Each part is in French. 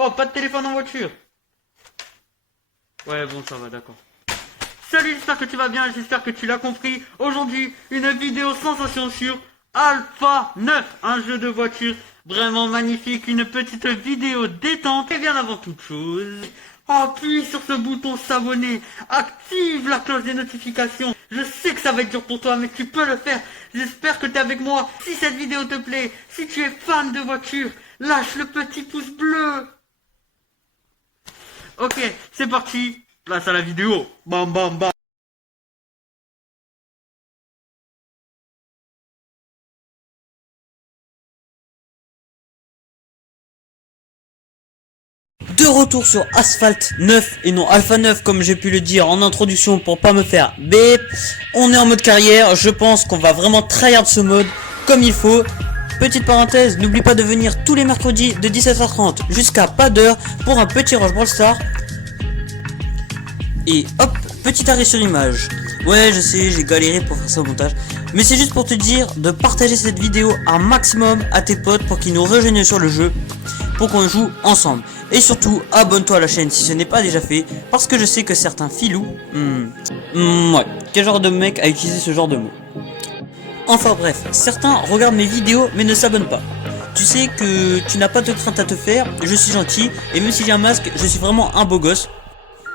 Oh, pas de téléphone en voiture. Ouais, bon, ça va, d'accord. Salut, j'espère que tu vas bien, j'espère que tu l'as compris. Aujourd'hui, une vidéo sensation sur Alpha 9, un jeu de voiture vraiment magnifique, une petite vidéo détente. Et bien avant toute chose, appuie sur ce bouton s'abonner, active la cloche des notifications. Je sais que ça va être dur pour toi, mais tu peux le faire. J'espère que tu es avec moi. Si cette vidéo te plaît, si tu es fan de voiture, lâche le petit pouce bleu. Ok, c'est parti, place à la vidéo. Bam bam bam. De retour sur Asphalt 9 et non Alpha 9 comme j'ai pu le dire en introduction pour pas me faire bip. On est en mode carrière, je pense qu'on va vraiment tryhard ce mode comme il faut. Petite parenthèse, n'oublie pas de venir tous les mercredis de 17h30 jusqu'à pas d'heure pour un petit rush Brawl Stars. Et hop, petit arrêt sur image. Ouais, je sais, j'ai galéré pour faire ça au montage. Mais c'est juste pour te dire de partager cette vidéo un maximum à tes potes pour qu'ils nous rejoignent sur le jeu, pour qu'on joue ensemble. Et surtout, abonne-toi à la chaîne si ce n'est pas déjà fait, parce que je sais que certains filous... ouais, quel genre de mec a utilisé ce genre de mots? Enfin bref, certains regardent mes vidéos mais ne s'abonnent pas. Tu sais que tu n'as pas de crainte à te faire, je suis gentil, et même si j'ai un masque, je suis vraiment un beau gosse.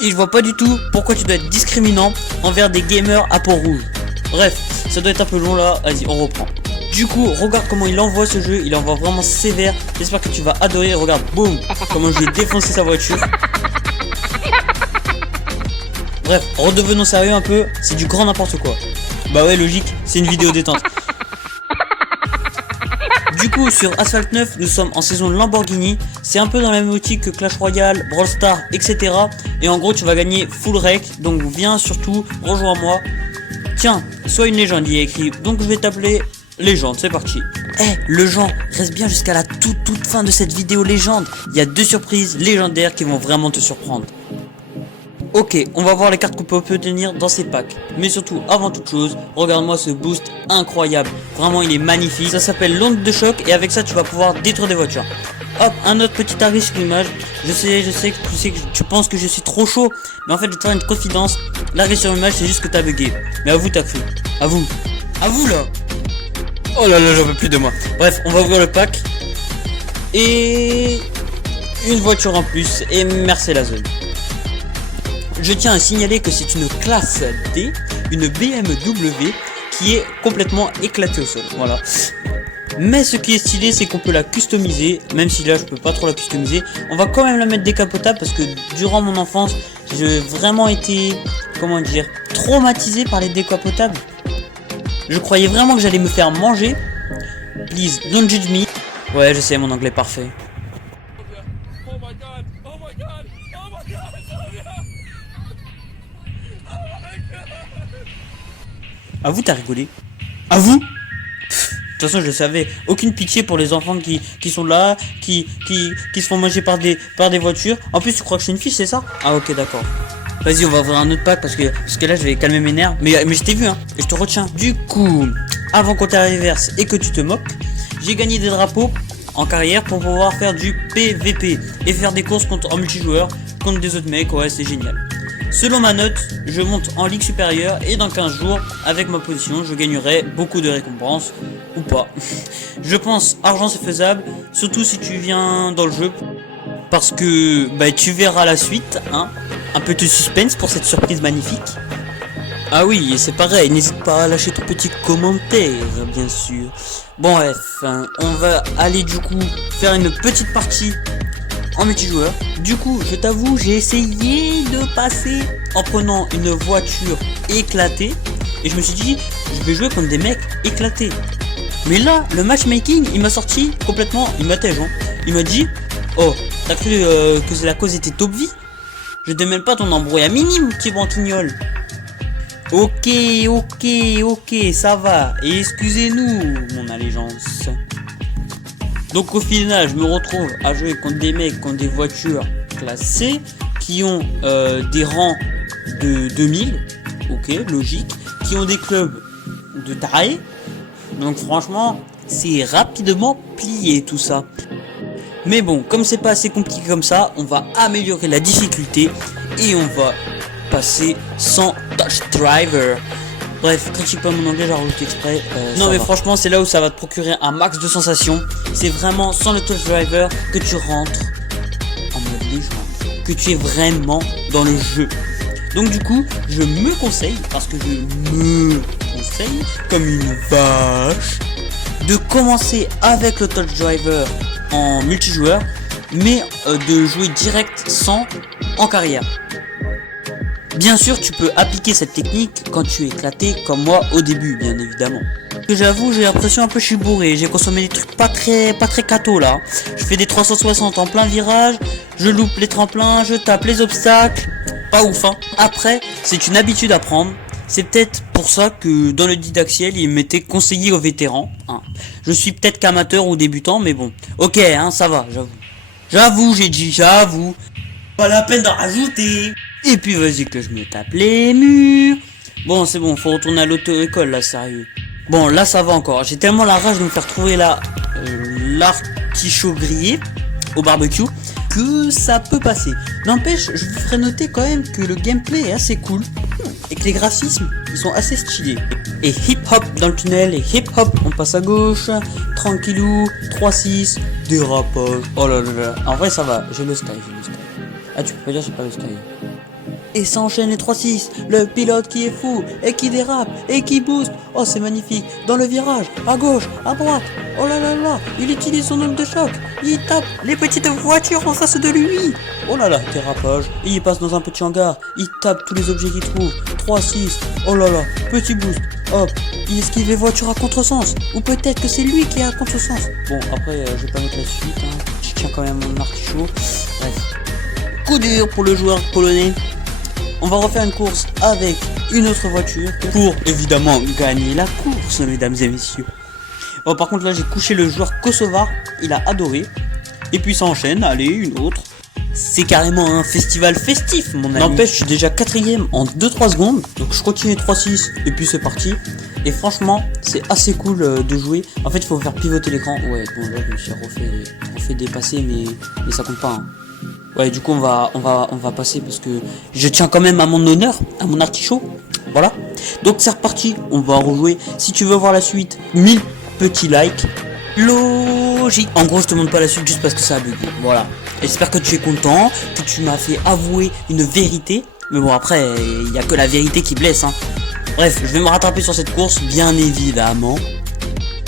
Et je vois pas du tout pourquoi tu dois être discriminant envers des gamers à peau rouge. Bref, ça doit être un peu long là, vas-y on reprend. Du coup, regarde comment il envoie ce jeu, il envoie vraiment sévère. J'espère que tu vas adorer, regarde, boum, comment je vais défoncer sa voiture. Bref, redevenons sérieux un peu, c'est du grand n'importe quoi. Bah ouais, logique, c'est une vidéo détente. Du coup, sur Asphalt 9, nous sommes en saison Lamborghini. C'est un peu dans la même optique que Clash Royale, Brawl Stars, etc. Et en gros, tu vas gagner full rec. Donc viens surtout, rejoins-moi. Tiens, sois une légende, il y a écrit. Donc je vais t'appeler légende, c'est parti. Le Jean, reste bien jusqu'à la toute fin de cette vidéo légende. Il y a 2 surprises légendaires qui vont vraiment te surprendre. Ok, on va voir les cartes qu'on peut obtenir dans ces packs. Mais surtout, avant toute chose, regarde-moi ce boost incroyable. Vraiment, il est magnifique. Ça s'appelle l'onde de choc et avec ça, tu vas pouvoir détruire des voitures. Hop, un autre petit arrêt sur l'image. Je sais que tu penses que je suis trop chaud. Mais en fait, je te fais une confidence. L'arrêt sur l'image, c'est juste que t'as bugué. Mais à vous, t'as cru. À vous. À vous, là. Oh là là, j'en veux plus de moi. Bref, on va ouvrir le pack. Et... une voiture en plus. Et merci la zone. Je tiens à signaler que c'est une classe D, une BMW qui est complètement éclatée au sol, voilà. Mais ce qui est stylé, c'est qu'on peut la customiser, même si là je peux pas trop la customiser. On va quand même la mettre décapotable parce que durant mon enfance, j'ai vraiment été, comment dire, traumatisé par les décapotables. Je croyais vraiment que j'allais me faire manger. Please, don't judge me. Ouais, je sais, mon anglais parfait. Oh my god! Oh my god! Oh my god! À vous, t'as rigolé? À vous? De toute façon, je le savais. Aucune pitié pour les enfants qui sont là, qui se font manger par des voitures. En plus, tu crois que je suis une fille, c'est ça? Ah, ok, d'accord. Vas-y, on va ouvrir un autre pack parce que là, je vais calmer mes nerfs. Mais je t'ai vu, hein, et je te retiens. Du coup, avant qu'on t'arriverse et que tu te moques, j'ai gagné des drapeaux en carrière pour pouvoir faire du PVP et faire des courses en multijoueur contre des autres mecs. Ouais, c'est génial. Selon ma note, je monte en ligue supérieure et dans 15 jours, avec ma position, je gagnerai beaucoup de récompenses, ou pas. Je pense argent c'est faisable, surtout si tu viens dans le jeu, parce que bah, tu verras la suite, hein. Un peu de suspense pour cette surprise magnifique. Ah oui, et c'est pareil, n'hésite pas à lâcher ton petit commentaire, bien sûr. Bon bref, hein, on va aller du coup faire une petite partie en multijoueur. Du coup, je t'avoue, j'ai essayé de passer en prenant une voiture éclatée. Et je me suis dit, je vais jouer contre des mecs éclatés. Mais là, le matchmaking, il m'a sorti complètement, il m'a tège, hein. Il m'a dit, oh, t'as cru que la cause était top vie? Je démêle pas ton embrouille à minime, petit branquignol. Ok, ça va. Et excusez-nous, mon allégeance. Donc au final, je me retrouve à jouer contre des mecs qui ont des voitures classées, qui ont des rangs de 2000, ok, logique, qui ont des clubs de taille. Donc franchement, c'est rapidement plié tout ça. Mais bon, comme c'est pas assez compliqué comme ça, on va améliorer la difficulté et on va passer sans touch driver. Bref, critique pas mon anglais, j'ai rajouté exprès. Non mais franchement, c'est là où ça va te procurer un max de sensations. C'est vraiment sans le touch driver que tu rentres en mode légende, que tu es vraiment dans le jeu. Donc du coup, je me conseille, parce que je me conseille, comme une vache, de commencer avec le touch driver en multijoueur, mais de jouer direct sans en carrière. Bien sûr, tu peux appliquer cette technique quand tu es éclaté comme moi au début, bien évidemment. Que j'avoue, j'ai l'impression un peu je suis bourré, j'ai consommé des trucs pas très cato là. Je fais des 360 en plein virage, je loupe les tremplins, je tape les obstacles, pas ouf hein. Après, c'est une habitude à prendre. C'est peut-être pour ça que dans le didactiel, il m'était conseillé aux vétérans. Hein. Je suis peut-être qu'amateur ou débutant, mais bon. Ok, hein, ça va, j'avoue. J'avoue, j'ai dit j'avoue. Pas la peine d'en rajouter. Et puis vas-y que je me tape les murs. Bon, c'est bon, faut retourner à l'auto-école là, sérieux. Bon, là ça va encore. J'ai tellement la rage de me faire trouver l'artichaut grillé au barbecue que ça peut passer. N'empêche, je vous ferai noter quand même que le gameplay est assez cool et que les graphismes ils sont assez stylés. Et hip hop dans le tunnel, et hip hop on passe à gauche, tranquillou, 3-6, dérapage. Oh là là là, en vrai ça va, j'ai le style, Ah tu peux pas dire j'ai pas le style. Et ça enchaîne les 3-6, le pilote qui est fou, et qui dérape, et qui booste. Oh c'est magnifique, dans le virage, à gauche, à droite. Oh là là là, il utilise son onde de choc, il tape les petites voitures en face de lui. Oh là là, dérapage, et il passe dans un petit hangar, il tape tous les objets qu'il trouve. 3-6, oh là là, petit boost, hop, il esquive les voitures à contresens. Ou peut-être que c'est lui qui est à contresens. Bon après, je vais pas mettre la suite, hein. Je tiens quand même mon artichaut. Bref, coup dur pour le joueur polonais. On va refaire une course avec une autre voiture pour évidemment gagner la course, mesdames et messieurs. Bon, par contre là j'ai couché le joueur kosovar, il a adoré. Et puis ça enchaîne, allez, une autre. C'est carrément un festival festif mon ami. N'empêche, je suis déjà 4ème en 2-3 secondes. Donc je continue 3-6 et puis c'est parti. Et franchement, c'est assez cool de jouer. En fait, il faut faire pivoter l'écran. Ouais, bon là je me suis refait dépasser mais ça compte pas hein. Ouais, du coup on va passer parce que je tiens quand même à mon honneur, à mon artichaut. Voilà. Donc c'est reparti, on va rejouer. Si tu veux voir la suite, 1000 petits likes. Logique. En gros, je te montre pas la suite juste parce que ça a bugué. Voilà. J'espère que tu es content, que tu m'as fait avouer une vérité. Mais bon, après, il y a que la vérité qui blesse, hein. Bref, je vais me rattraper sur cette course, bien évidemment.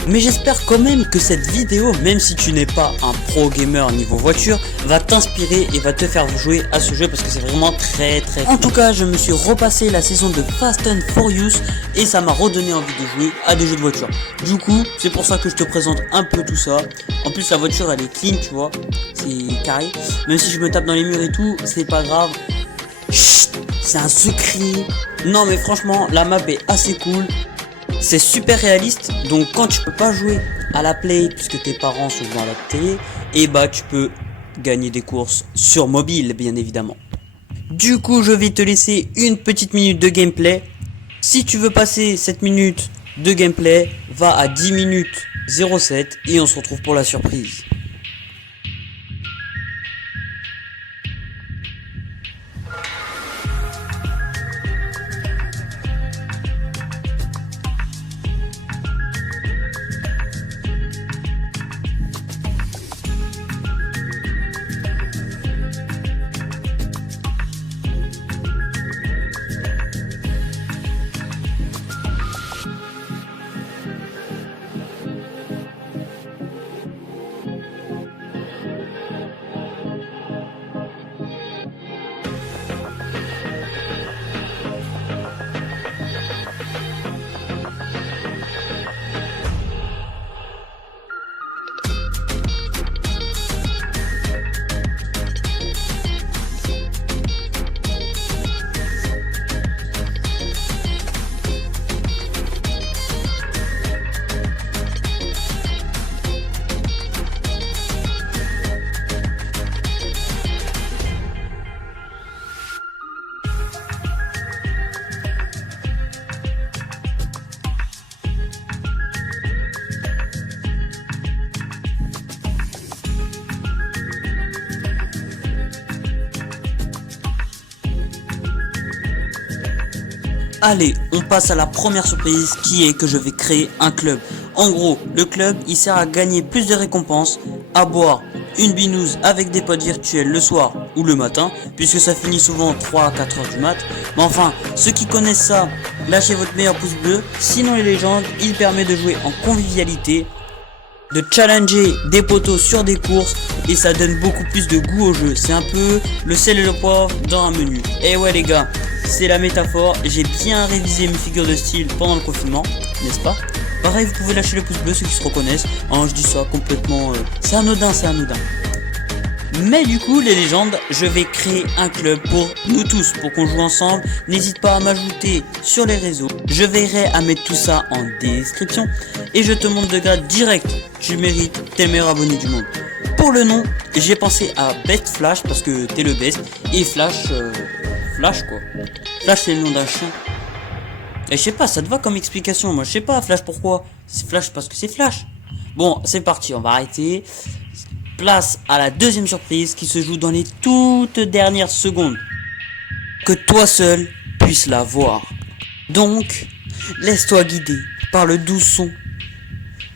Mais j'espère quand même que cette vidéo, même si tu n'es pas un pro gamer niveau voiture, va t'inspirer et va te faire jouer à ce jeu parce que c'est vraiment très cool. En tout cas, je me suis repassé la saison de Fast and Furious et ça m'a redonné envie de jouer à des jeux de voiture. Du coup, c'est pour ça que je te présente un peu tout ça. En plus, la voiture elle est clean, tu vois, c'est carré. Même si je me tape dans les murs et tout, c'est pas grave. Chut, c'est un secret. Non mais franchement, la map est assez cool. C'est super réaliste, donc quand tu peux pas jouer à la play puisque tes parents sont devant la télé, et bah tu peux gagner des courses sur mobile bien évidemment. Du coup je vais te laisser une petite minute de gameplay. Si tu veux passer cette minute de gameplay, va à 10 minutes 07 et on se retrouve pour la surprise. Allez, on passe à la première surprise qui est que je vais créer un club. En gros, le club il sert à gagner plus de récompenses, à boire une binouse avec des potes virtuels le soir ou le matin, puisque ça finit souvent 3 à 4 heures du mat. Mais enfin, ceux qui connaissent ça, lâchez votre meilleur pouce bleu. Sinon les légendes, il permet de jouer en convivialité, de challenger des poteaux sur des courses et ça donne beaucoup plus de goût au jeu. C'est un peu le sel et le poivre dans un menu. Et ouais les gars, c'est la métaphore, j'ai bien révisé mes figures de style pendant le confinement, n'est-ce pas? Pareil, vous pouvez lâcher le pouce bleu ceux qui se reconnaissent. Je dis ça complètement... c'est anodin, c'est anodin. Mais du coup, les légendes, je vais créer un club pour nous tous, pour qu'on joue ensemble. N'hésite pas à m'ajouter sur les réseaux. Je veillerai à mettre tout ça en description. Et je te montre de grade direct. Tu mérites, t'es le meilleur abonné du monde. Pour le nom, j'ai pensé à Best Flash parce que t'es le best. Et Flash... Flash quoi. Flash c'est le nom d'un chien. Et je sais pas, ça te va comme explication? Moi je sais pas, Flash pourquoi? C'est Flash parce que c'est Flash. Bon, c'est parti, on va arrêter. Place à la deuxième surprise qui se joue dans les toutes dernières secondes. Que toi seul puisses la voir. Donc, laisse-toi guider par le doux son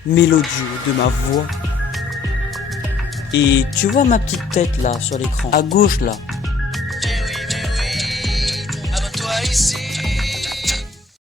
mélodieux de ma voix. Et tu vois ma petite tête là sur l'écran, à gauche là. Mais oui, abonne-toi ici.